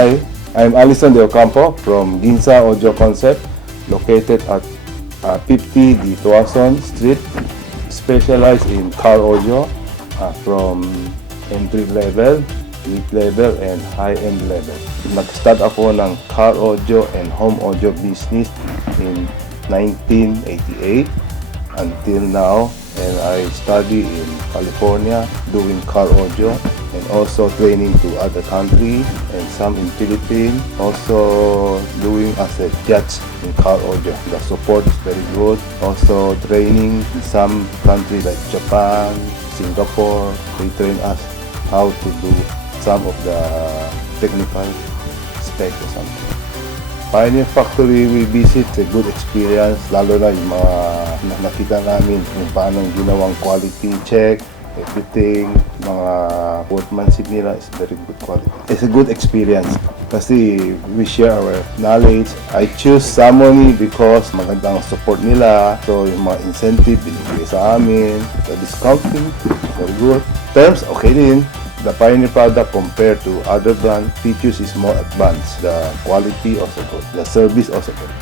Hi, I'm Alison De Ocampo from Ginza Audio Concept, located at 50 the Tuazon Street, specialized in car audio from entry level, mid-level, and high-end level. Nag-start ako ng car audio and home audio business in 1988 until now, and I study in California doing car audio and also training to other country and some in Philippines, also doing as a judge in car audio. The support is very good. Also training in some countries like Japan, Singapore. They train us how to do some of the technical specs or something. Pioneer Factory we visit, a good experience, lalo na yung mga nakita namin kung paano ginawang quality check, everything, mga workmanship nila is very good quality. It's a good experience kasi we share our knowledge. I choose Samoni because magandang support nila. So yung mga incentive binibigay sa amin, the discounting, very good. Terms, okay din. The Pioneer product compared to other brand features is more advanced. The quality also good. The service also good.